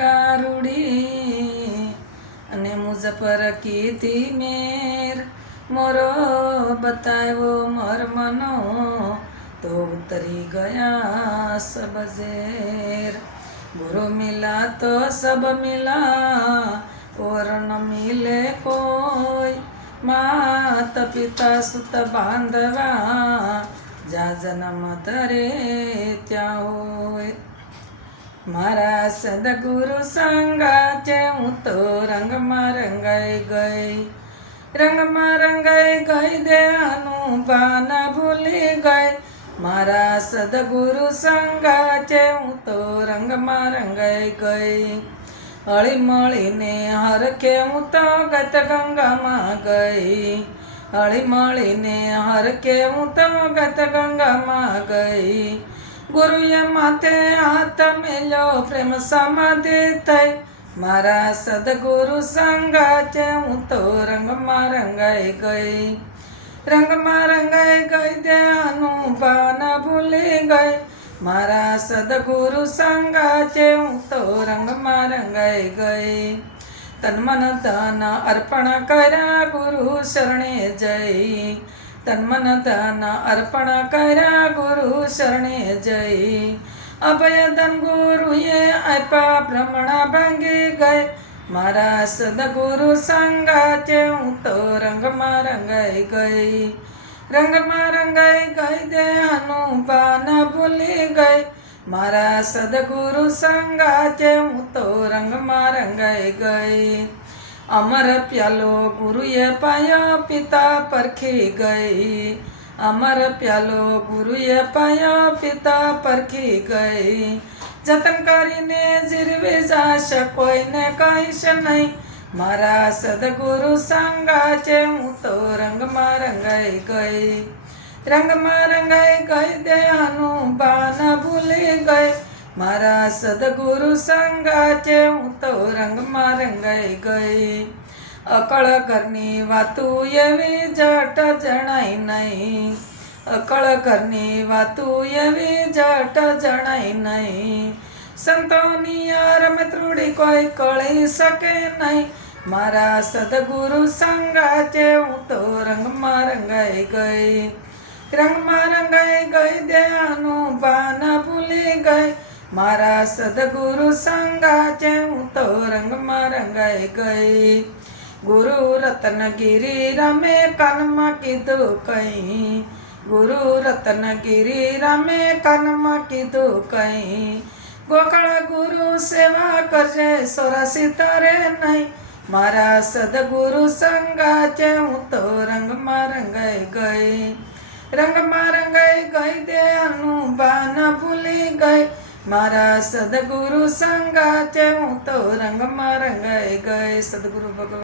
ગારુડી અને મુझ પર કીધી મેર મોરો બતાવ્યો મરમનો तो उतरी गया सब ज़ेर। गुरु मिला तो सब मिला और न मिले कोई। मात पिता सुत बांधवा जा जन्म धरे त्या होय। मारा सदगुरु संगाचे हूँ तो रंगમાં રંગાઈ ગઈ। રંગમાં રંગાઈ ગઈ દેવાનું બાના ભૂલી ગઈ। મારા સદગુરુ સંગાચે હું તો રંગમાં રંગાઈ ગઈ। હળી મળીને હરખે હું તો ગત ગંગામાં ગઈ। હળી મળીને હરખે હું તો ગત ગંગામાં ગઈ। ગુરુએ માથે હાથ મેલ્યો પ્રેમ સમાધિ થઈ। મારા સદગુરુ સંગાચે હું તો રંગમાં રંગાઈ ગઈ। રંગમાં રંગાઈ ગઈ દેવાનું બાના ભૂલી ગઈ। મારા સદગુરુ સંગાચે હું તો રંગમાં રંગાઈ ગઈ। તન મન ધન અર્પણ કર્યા ગુરુ શરણે જઈ। તન મન ધન અર્પણ કર્યા ગુરુ શરણે જઈ। અભયદાન ગુરુએ આપ્યા ભ્રમણા ભાંગી ગઈ। મારા સદગુરુ સંગાચે હું તો રંગમાં રંગાઈ ગઈ। રંગમાં રંગાઈ ગઈ દેવાનું બાના ભૂલી ગઈ। મારા સદગુરુ સંગાચે હું તો રંગમાં રંગાઈ ગઈ। અમર પ્યાલો ગુરુએ પાયો પિતા પરખી ગઈ। અમર પ્યાલો ગુરુએ પાયો પિતા પરખી ગઈ। જતન કરીને જીરવી જાશે કોઈને કહીશ નહીં। મારા સદગુરુ સંગાચે હું તો રંગમાં રંગાઈ ગઈ। રંગમાં રંગાઈ ગઈ દેવાનું બાના ભૂલી ગઈ। મારા સદગુરુ સંગાચે હું તો રંગમાં રંગાઈ ગઈ। અકળ ઘરની વાતું એવી જટ જણાય નહીં। અકળ ઘરની વાતું એવી જટ જણાય નહીં। સંતોની યાર ત્રુડી કોઈ કળી શકે નહીં। મારા સદગુરુ સંગાચે હું તો રંગમાં રંગાઈ ગઈ। રંગમાં રંગાઈ ગઈ દેવાનું બાના ભૂલી ગઈ। મારા સદગુરુ સંગાચે હું તો રંગમાં રંગાઈ ગઈ। ગુરુ રત્નગીરી રામે કાનમાં કીધું કઈ। ગુરુ રત્નગીરી રામે કાનમાં કીધું કઈ। ગોખળ ગુરુ સેવા કરજે 84 તારે નહીં। મારા સદગુરુ સંગાચે હું તો રંગમાં રંગાઈ ગઈ। રંગમાં રંગાઈ ગઈ દેવાનું બાના ભૂલી ગઈ। મારા સદગુરુ સંગાચે હું તો રંગમાં રંગાઈ ગઈ। સદગુરુ ભગવાન।